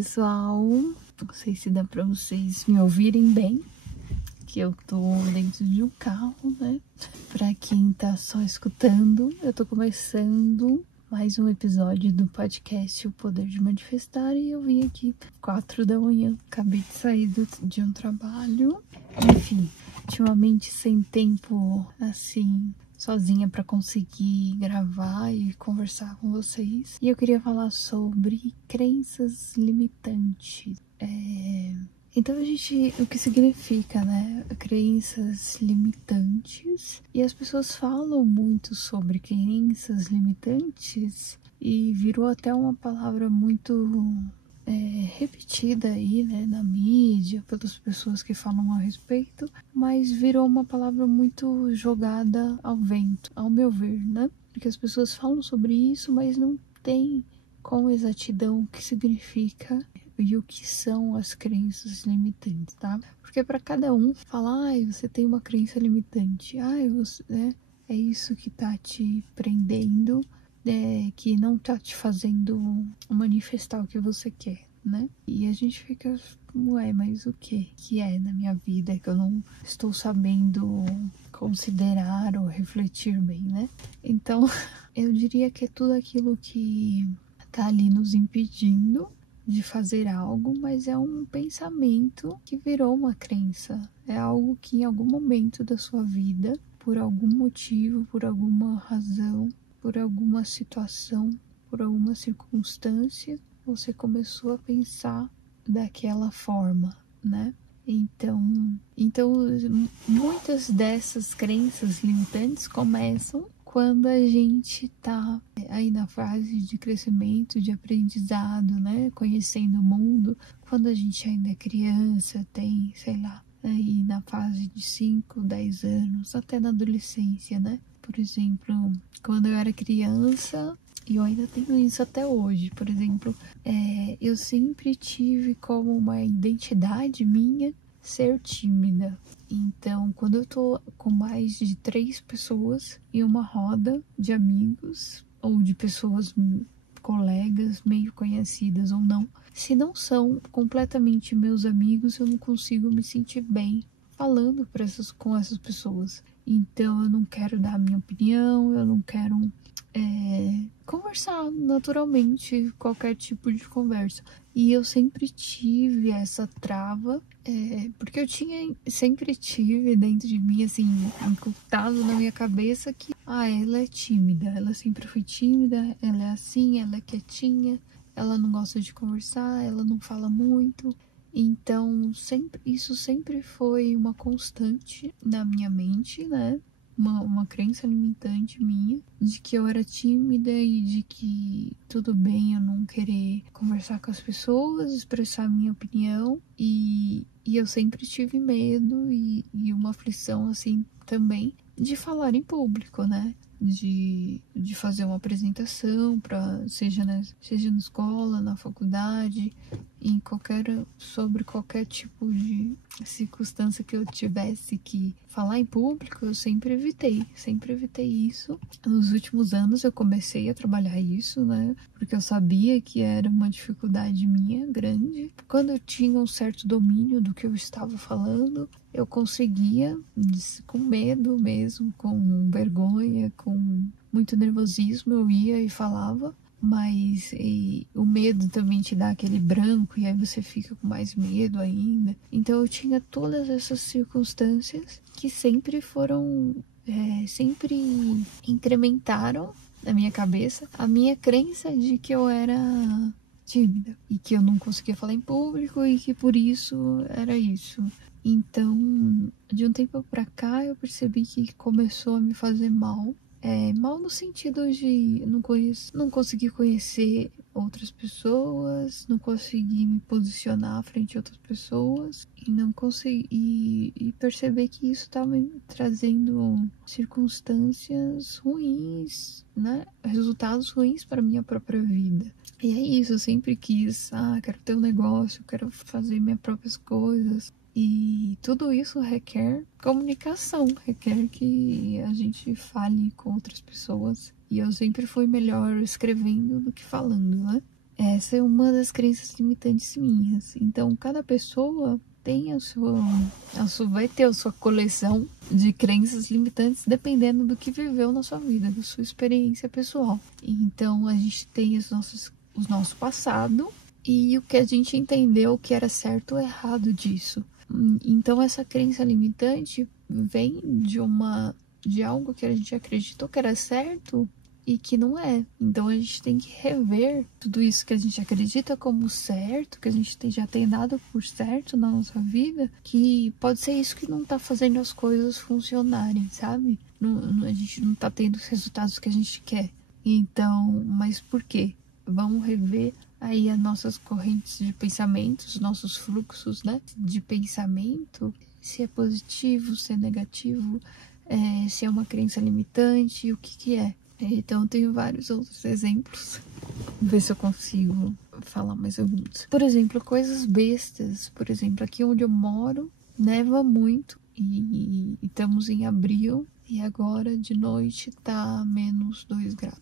pessoal, não sei se dá pra vocês me ouvirem bem, que eu tô dentro de um carro, né? Pra quem tá só escutando, eu tô começando mais um episódio do podcast O Poder de Manifestar e eu vim aqui 4 da manhã, acabei de sair de um trabalho, enfim, ultimamente sem tempo, assim, sozinha para conseguir gravar e conversar com vocês. E eu queria falar sobre crenças limitantes. Então o que significa, né? Crenças limitantes. E as pessoas falam muito sobre crenças limitantes e virou até uma palavra muito repetida aí, né, na mídia, pelas pessoas que falam a respeito, mas virou uma palavra muito jogada ao vento, ao meu ver, né? Porque as pessoas falam sobre isso, mas não tem com exatidão o que significa e o que são as crenças limitantes, tá? Porque para cada um falar, você tem uma crença limitante, você, né, é isso que tá te prendendo, que não tá te fazendo manifestar o que você quer, né? E a gente fica, mas o que é na minha vida que eu não estou sabendo considerar ou refletir bem, né? Então, eu diria que é tudo aquilo que tá ali nos impedindo de fazer algo, mas é um pensamento que virou uma crença. É algo que em algum momento da sua vida, por algum motivo, por alguma razão, por alguma situação, por alguma circunstância, você começou a pensar daquela forma, né? Então, muitas dessas crenças limitantes começam quando a gente tá aí na fase de crescimento, de aprendizado, né? Conhecendo o mundo. Quando a gente ainda é criança, tem, sei lá, aí na fase de 5, 10 anos, até na adolescência, né? Por exemplo, quando eu era criança, e eu ainda tenho isso até hoje, por exemplo, eu sempre tive como uma identidade minha ser tímida. Então, quando eu tô com mais de 3 pessoas em uma roda de amigos ou de pessoas, colegas meio conhecidas ou não, se não são completamente meus amigos, eu não consigo me sentir bem falando com essas pessoas. Então, eu não quero dar a minha opinião, eu não quero conversar naturalmente, qualquer tipo de conversa. E eu sempre tive essa trava, porque sempre tive dentro de mim, assim, inculcado na minha cabeça que, ela é tímida, ela sempre foi tímida, ela é assim, ela é quietinha, ela não gosta de conversar, ela não fala muito. Então, isso sempre foi uma constante na minha mente, né? Uma crença limitante minha, de que eu era tímida e de que tudo bem eu não querer conversar com as pessoas, expressar minha opinião, e eu sempre tive medo e uma aflição assim também de falar em público, né? De fazer uma apresentação, seja na escola, na faculdade, sobre qualquer tipo de circunstância que eu tivesse que falar em público, eu sempre evitei isso. Nos últimos anos eu comecei a trabalhar isso, né? Porque eu sabia que era uma dificuldade minha grande. Quando eu tinha um certo domínio do que eu estava falando, eu conseguia, com medo mesmo, com vergonha, com muito nervosismo, eu ia e falava. Mas o medo também te dá aquele branco e aí você fica com mais medo ainda. Então eu tinha todas essas circunstâncias que sempre sempre incrementaram na minha cabeça a minha crença de que eu era tímida e que eu não conseguia falar em público e que por isso era isso. Então, de um tempo pra cá, eu percebi que começou a me fazer mal. Mal no sentido de não conseguir conhecer outras pessoas, não conseguir me posicionar frente a outras pessoas e não conseguir e perceber que isso estava me trazendo circunstâncias ruins, né? Resultados ruins para minha própria vida. E é isso, eu sempre quis, quero ter um negócio, quero fazer minhas próprias coisas. E tudo isso requer comunicação, requer que a gente fale com outras pessoas. E eu sempre fui melhor escrevendo do que falando, né? Essa é uma das crenças limitantes minhas. Então, cada pessoa tem vai ter a sua coleção de crenças limitantes dependendo do que viveu na sua vida, da sua experiência pessoal. Então, a gente tem o nosso passado e o que a gente entendeu que era certo ou errado disso. Então, essa crença limitante vem de algo que a gente acreditou que era certo e que não é. Então a gente tem que rever tudo isso que a gente acredita como certo, que a gente já tem dado por certo na nossa vida, que pode ser isso que não tá fazendo as coisas funcionarem, sabe? A gente não tá tendo os resultados que a gente quer. Então, mas por quê? Vamos rever aí as nossas correntes de pensamentos, os nossos fluxos, né, de pensamento, se é positivo, se é negativo, se é uma crença limitante, o que é. Então, eu tenho vários outros exemplos. Vou ver se eu consigo falar mais alguns. Por exemplo, coisas bestas. Por exemplo, aqui onde eu moro, neva muito. E estamos em abril. E agora, de noite, tá menos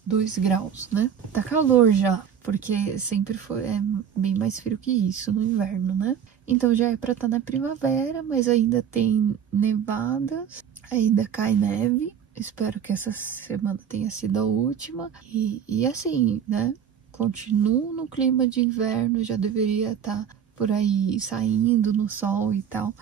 2 graus, né? Tá calor já. Porque sempre é bem mais frio que isso no inverno, né? Então, já é pra estar na primavera, mas ainda tem nevadas. Ainda cai neve. Espero que essa semana tenha sido a última. E assim, né? Continuo no clima de inverno, já deveria estar por aí saindo no sol e tal.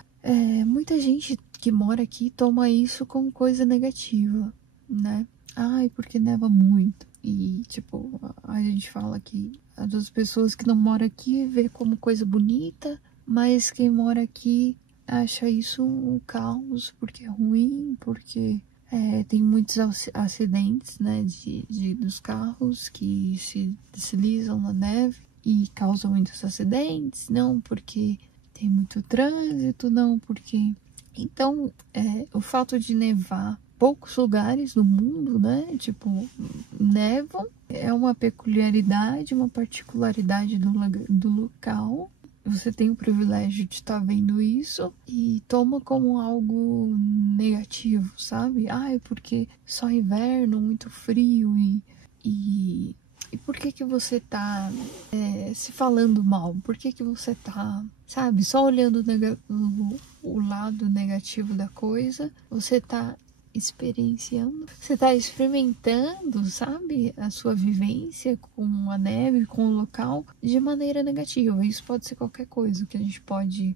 Muita gente que mora aqui toma isso como coisa negativa, né? Ai, porque neva muito. E, tipo, a gente fala que as pessoas que não moram aqui vê como coisa bonita, mas quem mora aqui acha isso um caos, porque é ruim, porque tem muitos acidentes, né, dos carros que se deslizam na neve e causam muitos acidentes, não porque tem muito trânsito, não porque... Então, o fato de nevar poucos lugares no mundo, né, tipo, nevam, é uma peculiaridade, uma particularidade do local. Você tem o privilégio de estar vendo isso e toma como algo negativo, sabe? Ai, porque só inverno, muito frio e por que você tá se falando mal? Por que você tá, sabe, só olhando o lado negativo da coisa? Você tá experienciando, você tá experimentando, sabe, a sua vivência com a neve, com o local, de maneira negativa. Isso pode ser qualquer coisa que a gente pode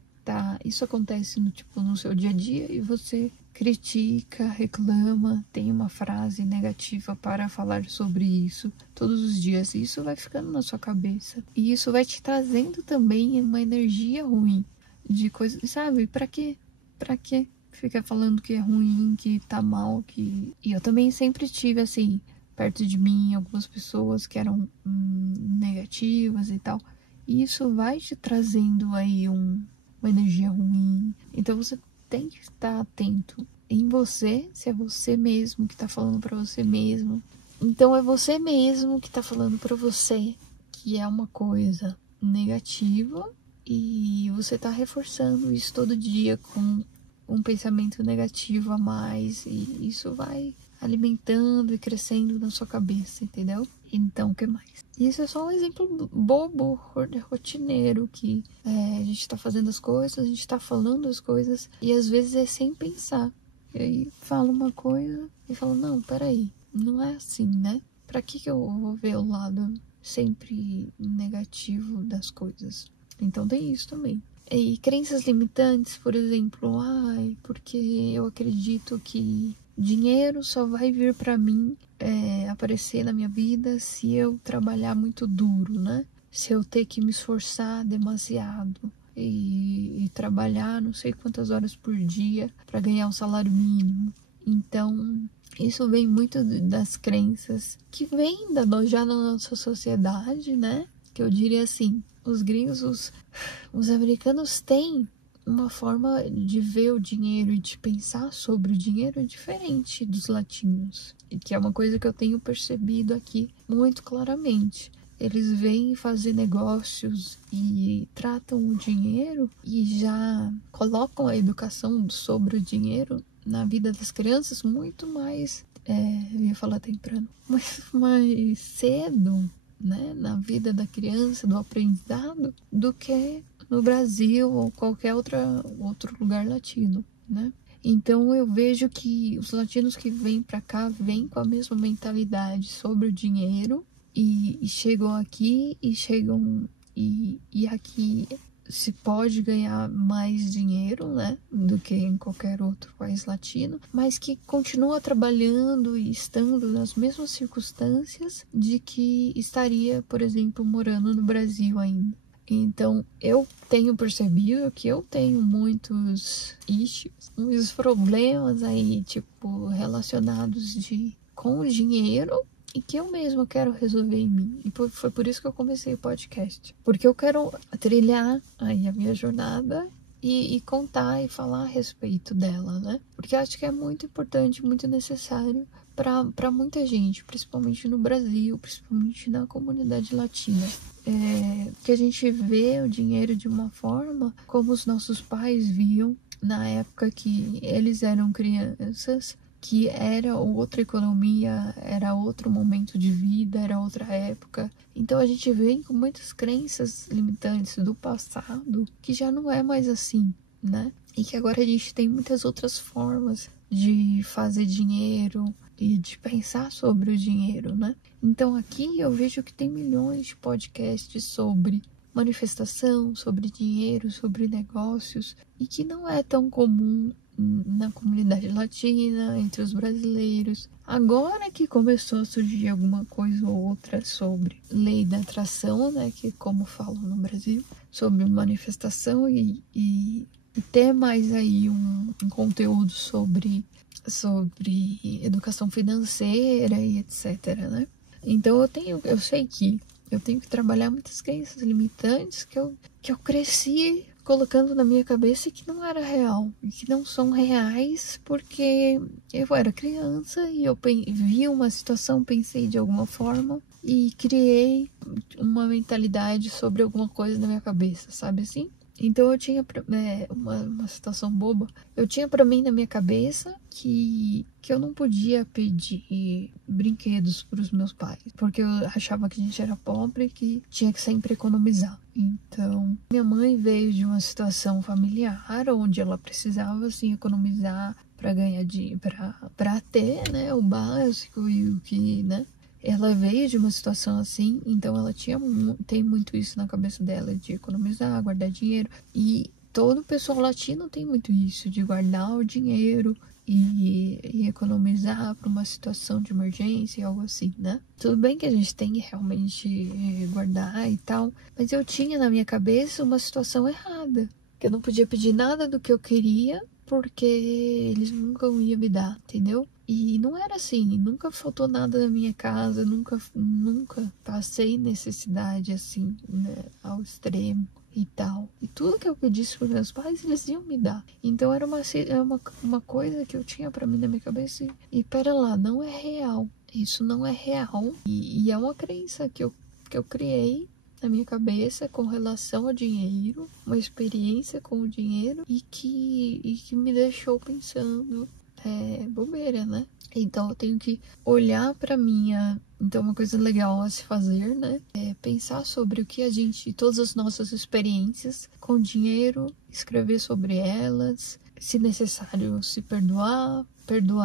isso acontece no seu dia a dia e você critica, reclama, tem uma frase negativa para falar sobre isso todos os dias. Isso vai ficando na sua cabeça e isso vai te trazendo também uma energia ruim de coisa, sabe? Pra quê? Fica falando que é ruim, que tá mal, que... E eu também sempre tive, assim, perto de mim, algumas pessoas que eram negativas e tal. E isso vai te trazendo aí uma energia ruim. Então você tem que estar atento em você, se é você mesmo que tá falando pra você mesmo. Então é você mesmo que tá falando pra você que é uma coisa negativa e você tá reforçando isso todo dia com um pensamento negativo a mais e isso vai alimentando e crescendo na sua cabeça, entendeu? Então, o que mais? Isso é só um exemplo bobo, rotineiro, que a gente tá fazendo as coisas, a gente tá falando as coisas e às vezes é sem pensar. E aí fala uma coisa e fala, não, peraí, não é assim, né? Pra que eu vou ver o lado sempre negativo das coisas? Então tem isso também. E crenças limitantes, por exemplo, porque eu acredito que dinheiro só vai vir pra mim, aparecer na minha vida se eu trabalhar muito duro, né? Se eu ter que me esforçar demasiado e trabalhar não sei quantas horas por dia para ganhar um salário mínimo. Então, isso vem muito das crenças que vêm já na nossa sociedade, né? Que eu diria assim, os gringos, os americanos têm uma forma de ver o dinheiro e de pensar sobre o dinheiro diferente dos latinos. E que é uma coisa que eu tenho percebido aqui muito claramente. Eles vêm fazer negócios e tratam o dinheiro e já colocam a educação sobre o dinheiro na vida das crianças muito mais, eu ia falar temprano, mas mais cedo, né, na vida da criança, do aprendizado, do que no Brasil ou qualquer outro lugar latino, né? Então eu vejo que os latinos que vêm para cá vêm com a mesma mentalidade sobre o dinheiro e chegam aqui e aqui se pode ganhar mais dinheiro, né, do que em qualquer outro país latino, mas que continua trabalhando e estando nas mesmas circunstâncias de que estaria, por exemplo, morando no Brasil ainda. Então, eu tenho percebido que eu tenho muitos issues, muitos problemas aí, tipo, relacionados com o dinheiro e que eu mesma quero resolver em mim. E foi por isso que eu comecei o podcast. Porque eu quero trilhar aí a minha jornada e contar e falar a respeito dela, né? Porque eu acho que é muito importante, muito necessário para muita gente, principalmente no Brasil, principalmente na comunidade latina. Que a gente vê o dinheiro de uma forma como os nossos pais viam na época que eles eram crianças, que era outra economia, era outro momento de vida, era outra época. Então a gente vem com muitas crenças limitantes do passado que já não é mais assim, né? E que agora a gente tem muitas outras formas de fazer dinheiro e de pensar sobre o dinheiro, né? Então aqui eu vejo que tem milhões de podcasts sobre manifestação, sobre dinheiro, sobre negócios, e que não é tão comum na comunidade latina, entre os brasileiros. Agora que começou a surgir alguma coisa ou outra sobre lei da atração, né, que como falam no Brasil, sobre manifestação e ter mais aí um conteúdo sobre educação financeira e etc, né? Então eu sei que eu tenho que trabalhar muitas crenças limitantes que eu cresci colocando na minha cabeça que não era real, e que não são reais porque eu era criança e eu vi uma situação, pensei de alguma forma e criei uma mentalidade sobre alguma coisa na minha cabeça, sabe assim? Então eu tinha uma situação boba. Eu tinha pra mim na minha cabeça que eu não podia pedir brinquedos pros meus pais, porque eu achava que a gente era pobre e que tinha que sempre economizar. Então, minha mãe veio de uma situação familiar onde ela precisava assim economizar para ganhar dinheiro, para ter, né, o básico e o que, né? Ela veio de uma situação assim, então ela tem muito isso na cabeça dela, de economizar, guardar dinheiro. E todo pessoal latino tem muito isso, de guardar o dinheiro e economizar para uma situação de emergência, algo assim, né? Tudo bem que a gente tem que realmente guardar e tal, mas eu tinha na minha cabeça uma situação errada, que eu não podia pedir nada do que eu queria, porque eles nunca iam me dar, entendeu? E não era assim, nunca faltou nada na minha casa, nunca passei necessidade assim, né, ao extremo e tal. E tudo que eu pedisse para meus pais, eles iam me dar. Então era uma coisa que eu tinha para mim na minha cabeça e pera lá, não é real. Isso não é real. E é uma crença que eu criei na minha cabeça com relação ao dinheiro, uma experiência com o dinheiro e que me deixou pensando bobeira, né? Então eu tenho que olhar para minha... Então uma coisa legal a se fazer, né? É pensar sobre o que todas as nossas experiências com dinheiro, escrever sobre elas, se necessário se perdoar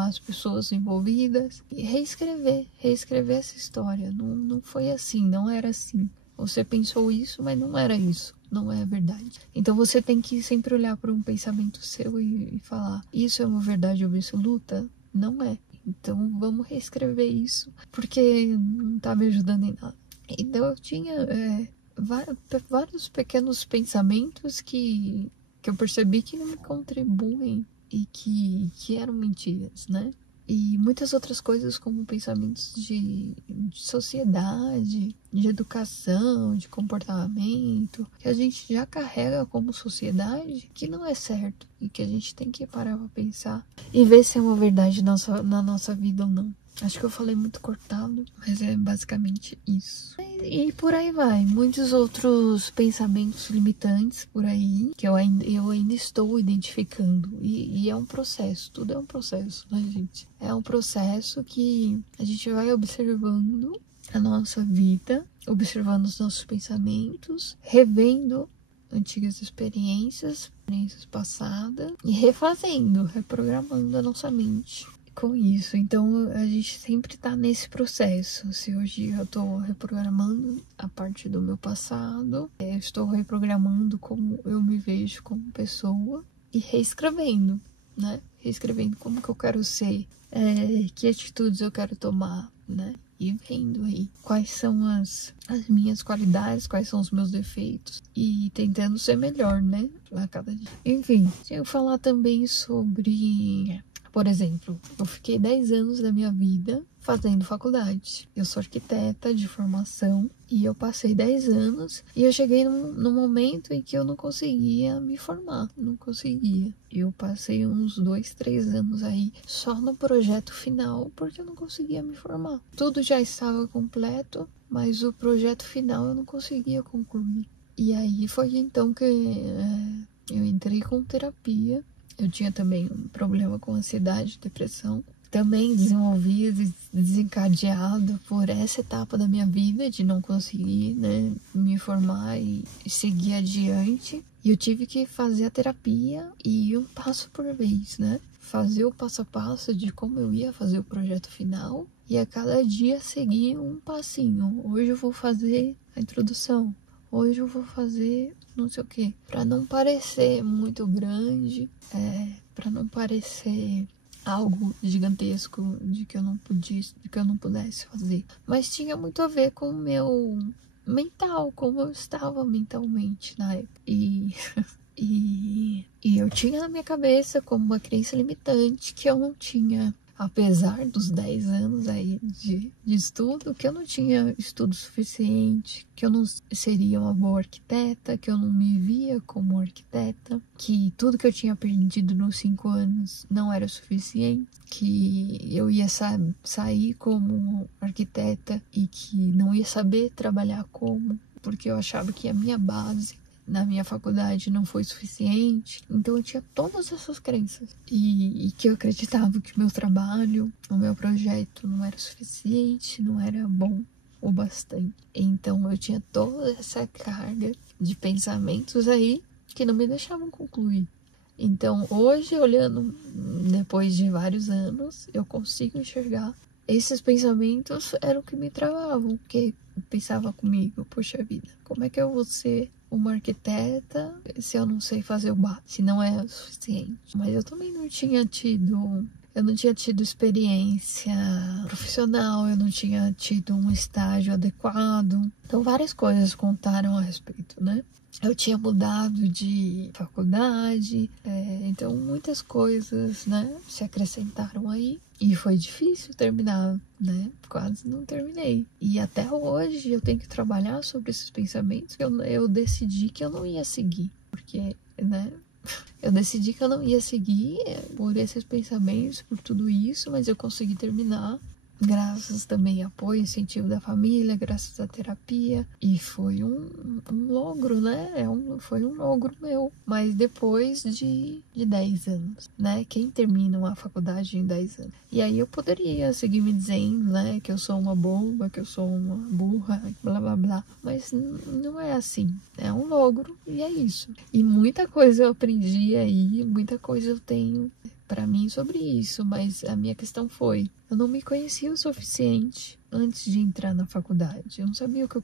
as pessoas envolvidas e reescrever essa história. Não foi assim, não era assim. Você pensou isso, mas não era isso. Não é verdade. Então você tem que sempre olhar para um pensamento seu e falar: isso é uma verdade absoluta? Não é. Então vamos reescrever isso, porque não tá me ajudando em nada. Então eu tinha vários pequenos pensamentos que eu percebi que não me contribuem e que eram mentiras, né? E muitas outras coisas como pensamentos de sociedade, de educação, de comportamento, que a gente já carrega como sociedade, que não é certo e que a gente tem que parar para pensar e ver se é uma verdade na nossa vida ou não. Acho que eu falei muito cortado, mas é basicamente isso. E por aí vai. Muitos outros pensamentos limitantes por aí que eu ainda estou identificando. E é um processo. Tudo é um processo, né, gente? É um processo que a gente vai observando a nossa vida, observando os nossos pensamentos, revendo antigas experiências passadas e refazendo, reprogramando a nossa mente com isso. Então a gente sempre tá nesse processo. Se hoje eu tô reprogramando a parte do meu passado, eu estou reprogramando como eu me vejo como pessoa e reescrevendo, né? Reescrevendo como que eu quero ser, que atitudes eu quero tomar, né? E vendo aí quais são as minhas qualidades, quais são os meus defeitos e tentando ser melhor, né? A cada dia. Enfim, eu falar também sobre, por exemplo, eu fiquei 10 anos da minha vida fazendo faculdade. Eu sou arquiteta de formação e eu passei 10 anos e eu cheguei num momento em que eu não conseguia me formar, não conseguia. Eu passei uns 2, 3 anos aí só no projeto final porque eu não conseguia me formar. Tudo já estava completo, mas o projeto final eu não conseguia concluir. E aí foi então que eu entrei com terapia. Eu tinha também um problema com ansiedade, depressão, também desenvolvido, desencadeado por essa etapa da minha vida de não conseguir, né, me formar e seguir adiante. E eu tive que fazer a terapia e um passo por vez, né? Fazer o passo a passo de como eu ia fazer o projeto final e a cada dia seguir um passinho. Hoje eu vou fazer a introdução. Hoje eu vou fazer não sei o que, para não parecer muito grande, para não parecer algo gigantesco de que eu não pudesse fazer. Mas tinha muito a ver com o meu mental, como eu estava mentalmente na época. E eu tinha na minha cabeça como uma crença limitante que eu não tinha, apesar dos 10 anos aí de estudo, que eu não tinha estudo suficiente, que eu não seria uma boa arquiteta, que eu não me via como arquiteta, que tudo que eu tinha aprendido nos 5 anos não era suficiente, que eu ia sair como arquiteta e que não ia saber trabalhar porque eu achava que a minha base na minha faculdade não foi suficiente. Então eu tinha todas essas crenças. E que eu acreditava que o meu trabalho, o meu projeto não era suficiente, não era bom o bastante. Então eu tinha toda essa carga de pensamentos aí que não me deixavam concluir. Então hoje, olhando depois de vários anos, eu consigo enxergar esses pensamentos eram que me travavam, que pensava comigo, poxa vida, como é que eu vou ser uma arquiteta se eu não sei fazer o básico, se não é o suficiente? Mas eu também não tinha tido experiência profissional, eu não tinha tido um estágio adequado. Então várias coisas contaram a respeito, né? Eu tinha mudado de faculdade, então muitas coisas, né, se acrescentaram aí. E foi difícil terminar, né? Quase não terminei. E até hoje eu tenho que trabalhar sobre esses pensamentos que eu decidi que eu não ia seguir. Porque, né? Eu decidi que eu não ia seguir por esses pensamentos, por tudo isso, mas eu consegui terminar. Graças também ao apoio e incentivo da família, graças à terapia. E foi um logro, né? Foi um logro meu. Mas depois de 10 anos, né? Quem termina uma faculdade em 10 anos? E aí eu poderia seguir me dizendo, né? Que eu sou uma bomba, que eu sou uma burra, blá blá blá. Mas não é assim. É um logro e é isso. E muita coisa eu aprendi aí, muita coisa eu tenho para mim sobre isso, mas a minha questão foi, eu não me conhecia o suficiente antes de entrar na faculdade. Eu não sabia o que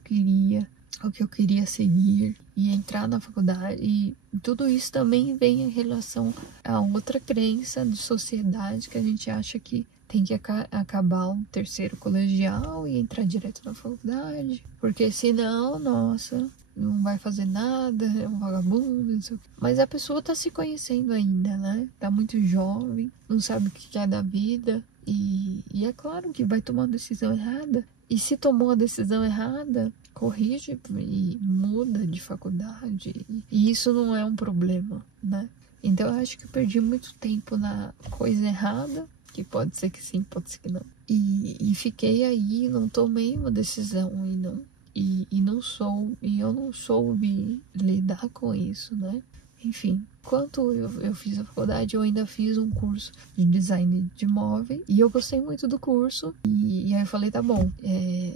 eu queria seguir e entrar na faculdade. E tudo isso também vem em relação a outra crença de sociedade que a gente acha que tem que acabar o terceiro colegial e entrar direto na faculdade, porque senão, nossa, não vai fazer nada, é um vagabundo, não sei o quê. Mas a pessoa tá se conhecendo ainda, né? Tá muito jovem, não sabe o que é da vida. E é claro que vai tomar uma decisão errada. E se tomou a decisão errada, corrige e muda de faculdade. E isso não é um problema, né? Então eu acho que eu perdi muito tempo na coisa errada, que pode ser que sim, pode ser que não. E fiquei aí, não tomei uma decisão e eu não soube lidar com isso, né? Enfim, enquanto eu fiz a faculdade, eu ainda fiz um curso de design de móveis e eu gostei muito do curso. E aí eu falei, tá bom,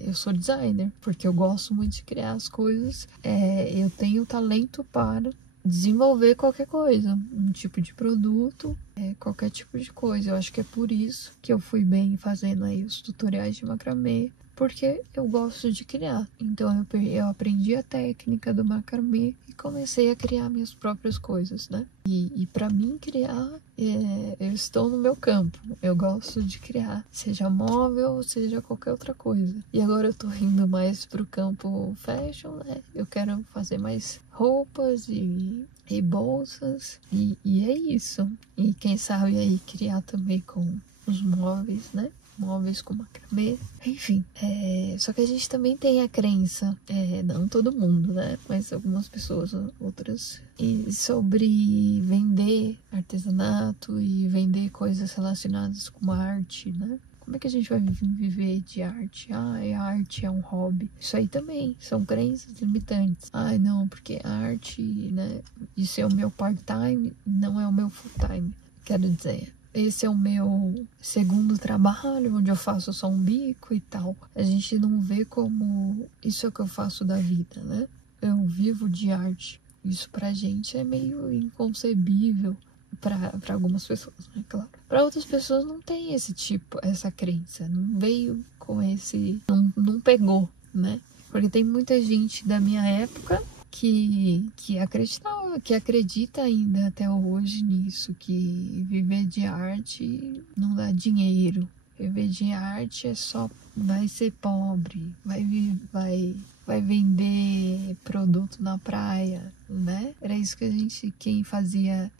eu sou designer, porque eu gosto muito de criar as coisas. Eu tenho talento para desenvolver qualquer coisa, um tipo de produto, qualquer tipo de coisa. Eu acho que é por isso que eu fui bem fazendo aí os tutoriais de macramê, porque eu gosto de criar. Então eu aprendi a técnica do macramê e comecei a criar minhas próprias coisas, né? E para mim criar, eu estou no meu campo. Eu gosto de criar, seja móvel, seja qualquer outra coisa. E agora eu tô indo mais pro campo fashion, né? Eu quero fazer mais roupas e bolsas. E é isso. E quem sabe aí criar também com os móveis, né? Móveis com macramê, enfim. Só que a gente também tem a crença, não todo mundo, né? Mas algumas pessoas, outras, e sobre vender artesanato e vender coisas relacionadas com arte, né? Como é que a gente vai viver de arte? A arte é um hobby. Isso aí também são crenças limitantes. Não, porque a arte, né? Isso é o meu part-time, não é o meu full-time. Quero dizer, esse é o meu segundo trabalho, onde eu faço só um bico e tal. A gente não vê como isso é o que eu faço da vida, né? Eu vivo de arte. Isso pra gente é meio inconcebível. Para algumas pessoas, né? Claro. Para outras pessoas não tem essa crença. Não veio com esse... Não pegou, né? Porque tem muita gente da minha época que acreditava, que acredita ainda até hoje nisso, que viver de arte não dá dinheiro. Viver de arte é só vai ser pobre, vai vender produto na praia, né? Era isso que quem fazia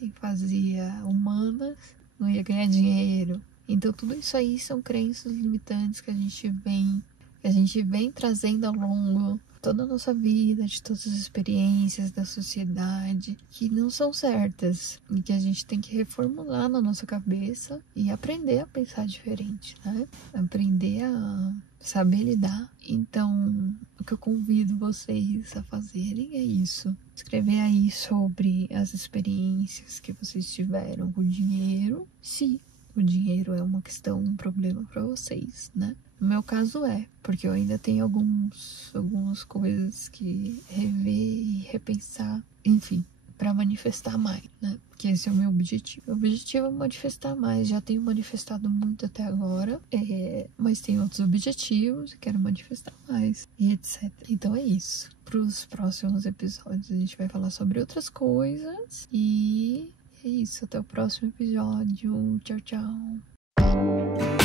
humanas não ia ganhar dinheiro. Então tudo isso aí são crenças limitantes que a gente vem trazendo ao longo toda a nossa vida, de todas as experiências da sociedade, que não são certas e que a gente tem que reformular na nossa cabeça e aprender a pensar diferente, né? Aprender a saber lidar. Então, o que eu convido vocês a fazerem é isso. Escrever aí sobre as experiências que vocês tiveram com o dinheiro, se o dinheiro é uma questão, um problema para vocês, né? No meu caso porque eu ainda tenho algumas coisas que rever e repensar, enfim, para manifestar mais, né? Que esse é o meu objetivo. O objetivo é manifestar mais. Já tenho manifestado muito até agora, mas tem outros objetivos e quero manifestar mais e etc. Então é isso. Para os próximos episódios a gente vai falar sobre outras coisas e é isso. Até o próximo episódio. Tchau, tchau.